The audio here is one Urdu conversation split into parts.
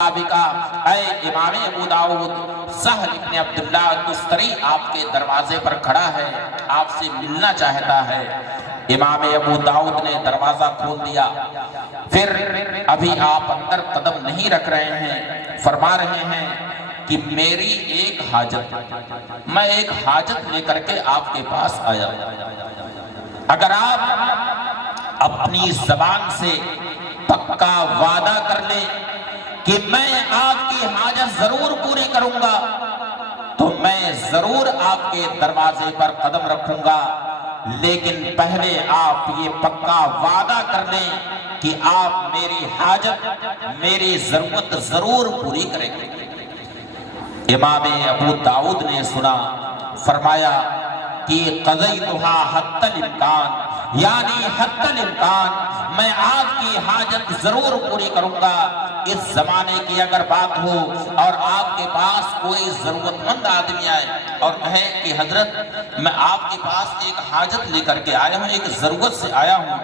کا اے امام ابو داؤد، سہل ابن عبداللہ تستری آپ کے دروازے پر کھڑا ہے، آپ سے ملنا چاہتا ہے۔ امام ابو داؤد نے دروازہ کھول دیا۔ پھر ابھی آپ اندر قدم نہیں رکھ رہے ہیں، فرما رہے ہیں کہ میری ایک حاجت، میں ایک حاجت لے کر کے آپ کے پاس آیا۔ اگر آپ اپنی زبان سے پکا وعدہ کر لیں کہ میں آپ کی حاجت ضرور پوری کروں گا تو میں ضرور آپ کے دروازے پر قدم رکھوں گا، لیکن پہلے آپ یہ پکا وعدہ کر لیں کہ آپ میری حاجت، میری ضرورت ضرور پوری کریں گے۔ امام ابو داؤد نے سنا، فرمایا کہ قضیتھا حتی الامکان، یعنی حتی الامکان، میں آپ کی حاجت ضرور پوری کروں گا۔ اس زمانے کی اگر بات ہو اور آپ کے پاس کوئی ضرورت مند آدمی آئے اور کہے کہ حضرت میں آپ کے پاس ایک حاجت لے کر کے آیا ہوں، ایک ضرورت سے آیا ہوں،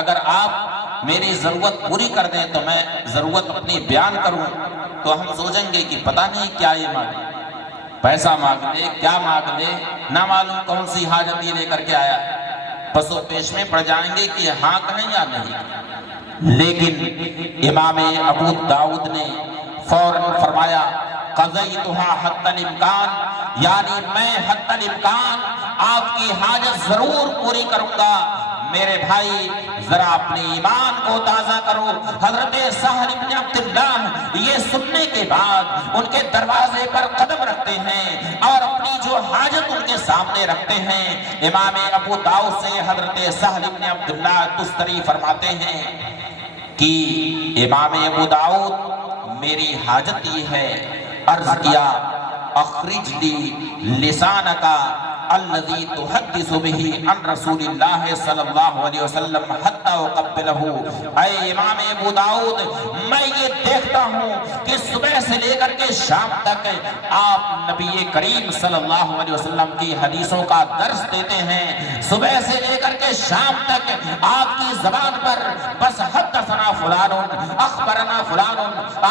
اگر آپ میری ضرورت پوری کر دیں تو میں ضرورت اپنی بیان کروں، تو ہم سوچیں گے کہ پتہ نہیں کیا یہ مانگے، پیسہ مانگ لے، کیا مانگ لے، نہ معلوم کون سی حاجت یہ لے کر کے آیا، بس وہ پیش میں پڑ جائیں گے کہ ہاں کہیں یا نہیں۔ لیکن امام ابو داؤد نے فوراً فرمایا قضیتھا حتی الامکان، یعنی میں حتی الامکان آپ کی حاجت ضرور پوری کروں گا۔ میرے بھائی ذرا اپنے ایمان کو تازہ کرو۔ حضرت سہل ابن عبداللہ یہ سننے کے بعد ان کے دروازے پر قدم رکھتے ہیں اور اپنی جو حاجت ان کے سامنے رکھتے ہیں۔ امام ابو داؤد سے حضرت سہل ابن عبداللہ تستری فرماتے ہیں کہ امام ابو داؤد میری حاجت یہ ہے، عرض کیا اخرج لی لسانکا الذی تحدث به عن رسول اللہ صلی اللہ علیہ وسلم حتی اقبلہ۔ اے امام ابو داؤد، میں یہ دیکھتا ہوں کہ صبح سے لے کر کے شام تک آپ نبی کریم صلی اللہ علیہ وسلم کی حدیثوں کا درس دیتے ہیں، صبح سے لے کر کے شام تک آپ کی زبان پر بس حدثنا فلان اخبرنا فلان،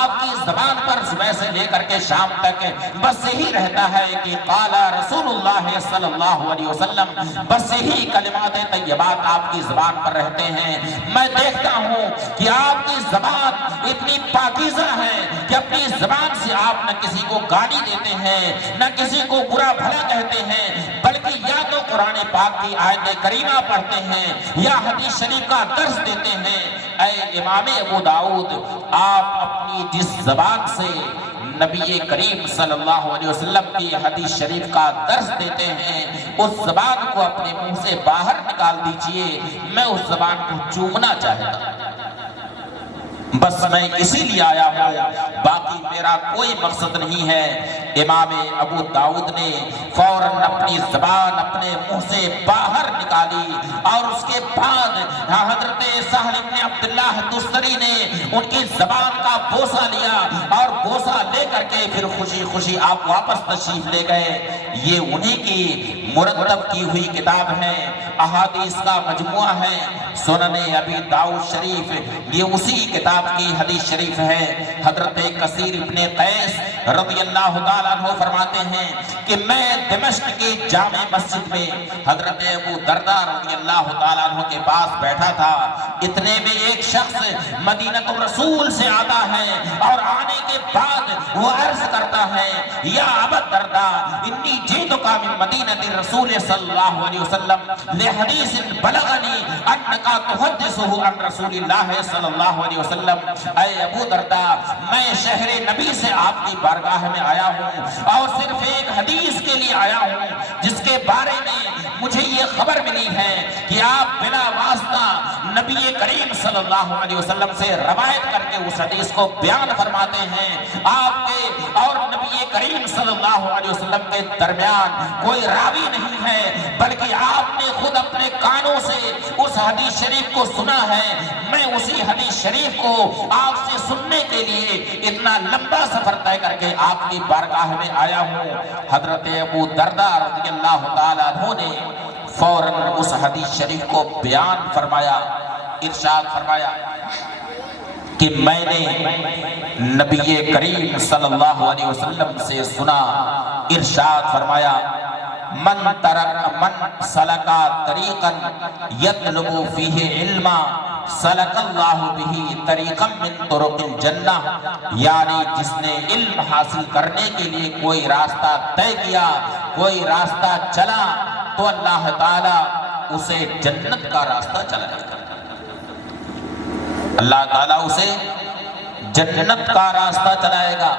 آپ کی زبان پر صبح سے لے کر کے شام تک بس یہی رہتا ہے کہ قال رسول اللہ صلی اللہ علیہ وسلم، بس یہی کلمات طیبات آپ کی زبان پر رہتے ہیں۔ میں دیکھتا ہوں کہ آپ کی زبان اتنی پاکیزہ ہے کہ اپنی زبان سے آپ نہ کسی کو گالی دیتے ہیں، نہ کسی کو برا بھلا کہتے ہیں، بلکہ یا تو قرآن پاک کی آیت کریمہ پڑھتے ہیں یا حدیث شریف کا درس دیتے ہیں۔ اے امام ابو داؤد، آپ اپنی جس زبان سے نبی کریم صلی اللہ علیہ وسلم کی حدیث شریف کا درس دیتے ہیں، اس زبان کو اپنے منہ سے باہر نکال دیجئے، میں اس زبان کو چومنا چاہتا ہوں، بس میں اسی لیے آیا ہوں، باقی میرا کوئی مقصد نہیں ہے۔ امام ابو داؤد نے فوراً اپنی زبان اپنے منہ سے باہر نکالی اور اس کے بعد حضرت سہل ابن عبداللہ تستری نے ان کی زبان کا بوسہ لیا اور بوسہ لے کر کے پھر خوشی خوشی آپ واپس تشریف لے گئے۔ یہ انہی کی مرتب کی ہوئی کتاب ہے، احادیث کا مجموعہ ہے، سنن ابی داؤد شریف، یہ اسی کتاب کی حدیث شریف ہے۔ حضرت کثیر ابن قیس رضی اللہ تعالیٰ عنہ فرماتے ہیں کہ میں دمشق کی جامع مسجد میں حضرت ابو درداء رضی اللہ تعالیٰ عنہ کے پاس بیٹھا تھا، اتنے میں ایک شخص مدینہ الرسول سے آتا ہے اور آنے کے بعد وہ عرض کرتا ہے یا ابا الدرداء انی جئتک من مدینہ الرسول صلی اللہ علیہ وسلم لحدیث بلغنی انک تحدثه عن رسول اللہ صلی اللہ علیہ وسلم۔ اے ابو درداء، میں شہر نبی سے آپ کی بارگاہ میں آیا ہوں اور صرف ایک حدیث کے لیے آیا ہوں جس کے بارے میں مجھے یہ خبر ملی ہے کہ آپ بلا واسطہ نبی کریم صلی اللہ علیہ وسلم سے روایت کر کے اس حدیث کو بیان فرماتے ہیں۔ آپ کے اور نبی کریم صلی اللہ علیہ وسلم کے درمیان کوئی راوی نہیں ہے، بلکہ آپ نے خود اپنے کانوں سے اس حدیث شریف کو سنا ہے۔ میں اسی حدیث شریف کو آپ سے سننے کے لیے اتنا لمبا سفر طے کر کے آپ کی بارگاہ میں آیا ہوں۔ حضرت ابو درداء رضی اللہ تعالیٰ عنہ نے فوراً اس حدیث شریف کو بیان فرمایا، ارشاد فرمایا کہ میں نے نبی کریم صلی اللہ علیہ وسلم سے سنا، ارشاد فرمایا من سلکا طریقا یطلب فیہ علما سلک اللہ بہ طریقا من طرق الجنہ، یعنی جس نے علم حاصل کرنے کے لیے کوئی راستہ طے کیا، کوئی راستہ چلا، تو اللہ تعالیٰ اسے جنت کا راستہ چلائے گا۔ اللہ تعالیٰ اسے جنت کا راستہ چلائے گا،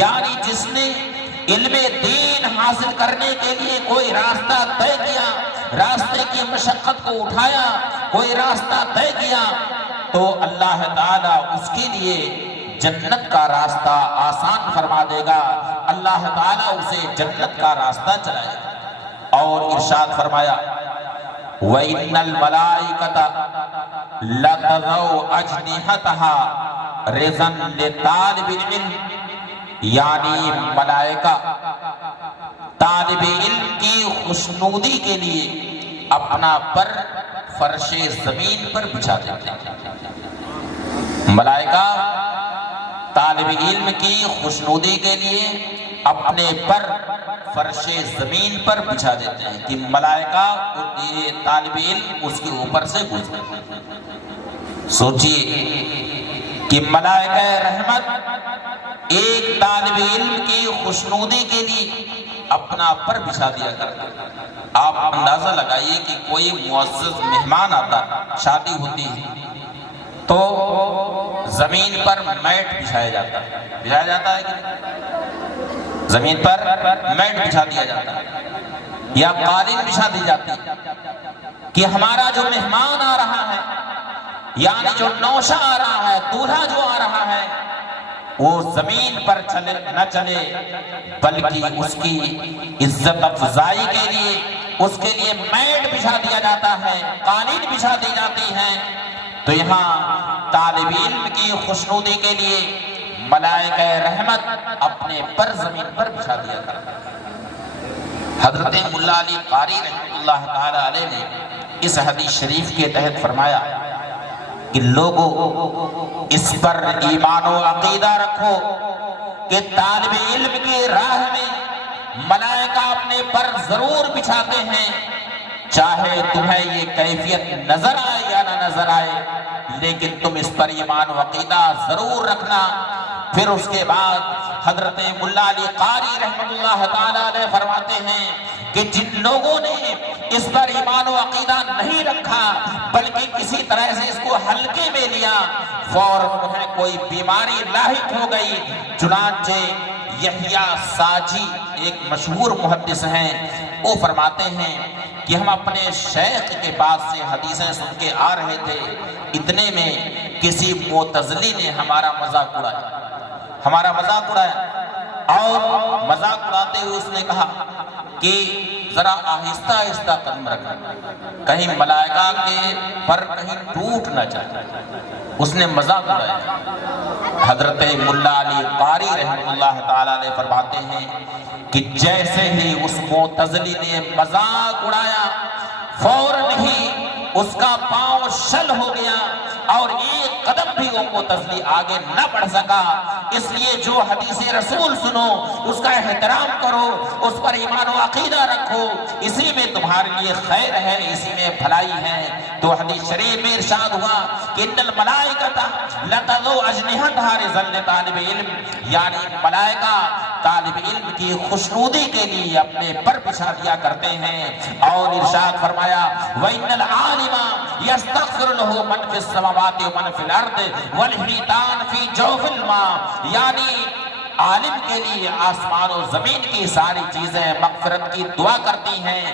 یعنی جس نے علم دین حاصل کرنے کے لیے کوئی راستہ طے کیا، راستے کی مشقت کو اٹھایا، کوئی راستہ طے کیا، تو اللہ تعالیٰ اس کے لیے جنت کا راستہ آسان فرما دے گا، اللہ تعالیٰ اسے جنت کا راستہ چلائے گا۔ اور ارشاد فرمایا وَإِنَّ الْمَلَائِكَةَ لَتَضَعُ أَجْنِحَتَهَا رِضًا لِطَالِبِ الْعِلْمِ، یعنی ملائکہ طالب علم کی خوشنودی کے لیے اپنا پر فرش زمین پر بچھا دیتے ہیں۔ ملائکہ طالب علم کی خوشنودی کے لیے اپنے پر فرش زمین پر بچھا دیتے ہیں کہ ملائکہ یہ طالب علم اس کے اوپر سے گزرے۔ سوچئے کہ ملائکہ رحمت ایک طالب علم کی خوشنودی کے لیے اپنا پر بچھا دیا کرتے ہیں۔ آپ اندازہ لگائیے کہ کوئی معزز مہمان آتا، شادی ہوتی ہے تو زمین پر میٹ بچھایا جاتا ہے، بچھایا جاتا ہے کہ زمین پر میٹ بچھا دیا جاتا ہے یا قالین بچھا دی جاتی ہے کہ ہمارا جو مہمان آ رہا ہے، یعنی جو نوشہ آ رہا ہے، دولہا جو آ رہا ہے، وہ زمین پر نہ چلے بلکہ اس کی عزت افزائی کے لیے اس کے لیے میٹ بچھا دیا جاتا ہے، قالین بچھا دی جاتی ہیں۔ تو یہاں طالب علم کی خوشنودی کے لیے ملائکہ رحمت اپنے پر زمین پر بچھا دیا کرتا ہے۔ حضرت مولا علی قاری رحمۃ اللہ تعالی علیہ نے اس حدیث شریف کے تحت فرمایا کہ لوگوں اس پر ایمان و عقیدہ رکھو کہ طالب علم کی راہ میں ملائکہ اپنے پر ضرور بچھاتے ہیں، چاہے تمہیں یہ کیفیت نظر آئے یا نہ نظر آئے، لیکن تم اس پر ایمان و عقیدہ ضرور رکھنا۔ پھر اس کے بعد حضرت مولا علی قاری رحمۃ اللہ تعالی علیہ فرماتے ہیں کہ جن لوگوں نے اس پر ایمان و عقیدہ نہیں رکھا بلکہ کسی طرح سے اس کو ہلکے میں لیا، فوراً انہیں کوئی بیماری لاحق ہو گئی۔ چنانچہ یحییٰ ساجی ایک مشہور محدث ہیں، وہ فرماتے ہیں کہ ہم اپنے شیخ کے پاس سے حدیثیں سن کے آ رہے تھے، اتنے میں کسی معتزلی نے ہمارا مذاق اڑایا، اور مذاق اڑاتے ہوئے اس نے کہا کہ ذرا آہستہ آہستہ قدم رکھنا، کہیں ملائکہ کے پر کہیں ٹوٹ نہ جائے۔ اس نے مذاق اڑایا۔ حضرت مولا علی قاری رحمۃ اللہ تعالی علیہ فرماتے ہیں کہ جیسے ہی اس معتزلی نے مذاق اڑایا، فوراً ہی اس کا پاؤں شل ہو گیا اور ایک قدم بھی وہ معتزلی آگے نہ بڑھ سکا۔ اس لیے جو حدیث رسول سنو اس کا احترام کرو، اس پر ایمان و عقیدہ رکھو، اسی میں تمہارے لیے خیر ہے، اسی میں بھلائی ہے۔ تو حدیث شریف میں ارشاد ہوا کہ ان الملائکۃ لتضع اجنحتها رضا لطالب علم، یعنی ملائکہ طالب علم کی خوشنودی کے لیے اپنے پر بچھا دیا کرتے ہیں۔ اور ارشاد فرمایا وَإِنَّ الْعَالِمَ يَسْتَغْفِرُ لَهُ مَنْ فِي السَّمَاوَاتِ وَمَنْ فِي الْأَرْضِ وَالْحِيتَانُ فِي جَوْفِ الْمَاءِ، یعنی عالم کے لیے آسمان و زمین کی ساری چیزیں مغفرت کی دعا کرتی ہیں،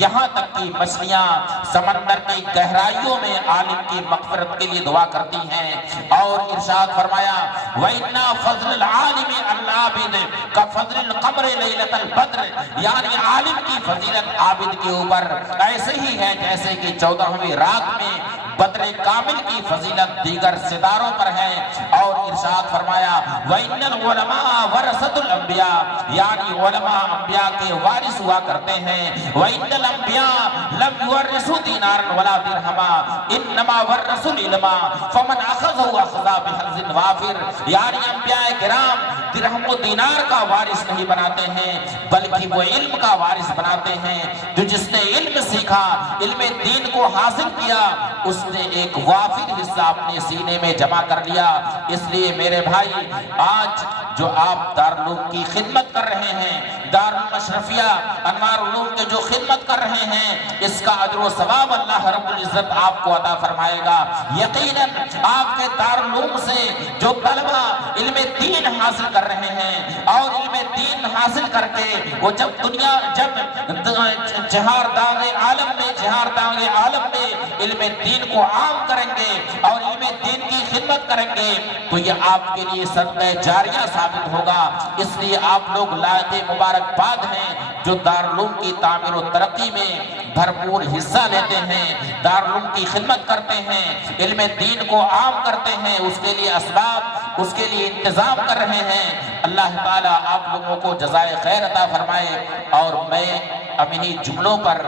یہاں تک کہ مچھلیاں سمندر کی گہرائیوں میں عالم کی مغفرت کے لیے دعا کرتی ہیں۔ اور ارشاد فرمایا وَإِنَّا فَضْلَ الْعَالِمِ الْعَابِدِ كَفَضْلِ الْقَمْرِ لَيْلَةَ الْبَدْرِ، یعنی عالم کی فضیلت عابد کے اوپر ایسے ہی ہے جیسے کہ 14ویں رات میں بدر کامل کی فضیلت دیگر ستاروں پر ہے، اور ارشاد فرمایا وَإِنَّ الْعُلَمَاءَ وَرَثَةُ الْأَنْبِيَاءِ، یعنی علماء انبیاء کے وارث ہوا کرتے ہیں۔ وَإِنَّ الْأَنْبِيَاءَ لَمْ يُوَرِّثُوا دِينَارًا وَلَا دِرْهَمًا إِنَّمَا وَرَّثُوا الْعِلْمَ فَمَنْ أَخَذَهُ أَخَذَ بِحَظٍّ وَافِرٍ، یعنی انبیاء کرام درہم و دینار کا وارث نہیں بناتے ہیں بلکہ وہ علم کا وارث بناتے ہیں۔ جو جس نے علم سیکھا، علم دین کو حاصل کیا، اس نے ایک وافر حصہ اپنے سینے میں جمع کر لیا۔ اس لیے میرے بھائی، آج جو آپ دارالعلوم کی خدمت کر رہے ہیں، دارالعلوم اشرفیہ انوار علوم کے جو خدمت کر رہے ہیں، اس کا اجر و ثواب اللہ رب العزت آپ کو عطا فرمائے گا۔ یقیناً آپ کے دارالعلوم سے جو طلبہ علم دین حاصل کر رہے ہیں اور علم دین حاصل کر کے وہ جب جہارداغ عالم میں علم دین کو عام کریں گے اور علم دین کی خدمت کریں گے تو یہ آپ کے لیے صدقہ جاریہ ثابت ہوگا۔ اس لیے آپ لوگ لائق مبارکباد ہیں جو دارالعلوم کی تعمیر و ترقی میں بھرپور حصہ لیتے ہیں، دارالعلوم کی خدمت کرتے ہیں، علم دین کو عام کرتے ہیں، اس کے لیے اسباب، اس کے لیے انتظام کر رہے ہیں۔ اللہ تعالیٰ آپ لوگوں کو جزائے خیر عطا فرمائے۔ اور میں انہی جملوں پر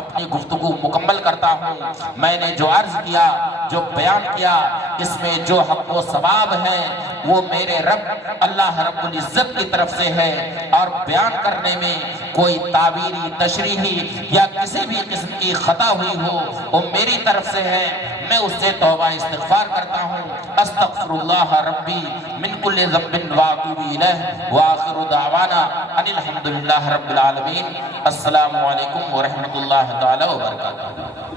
اپنی گفتگو مکمل کرتا ہوں۔ میں نے جو عرض کیا، جو بیان کیا، اس میں جو حق و ثواب ہے وہ میرے رب اللہ رب العزت کی طرف سے ہے، اور بیان کرنے میں کوئی تعبیری، تشریحی یا کسی بھی قسم کی خطا ہوئی ہو وہ میری طرف سے ہے۔ میں اس سے توبہ استغفار کرتا ہوں۔ استغفر اللہ ربی من کل ذنب واتوب الیہ، وآخر دعوانا ان الحمد للہ رب العالمین۔ السلام علیکم ورحمۃ اللہ تعالی وبرکاتہ۔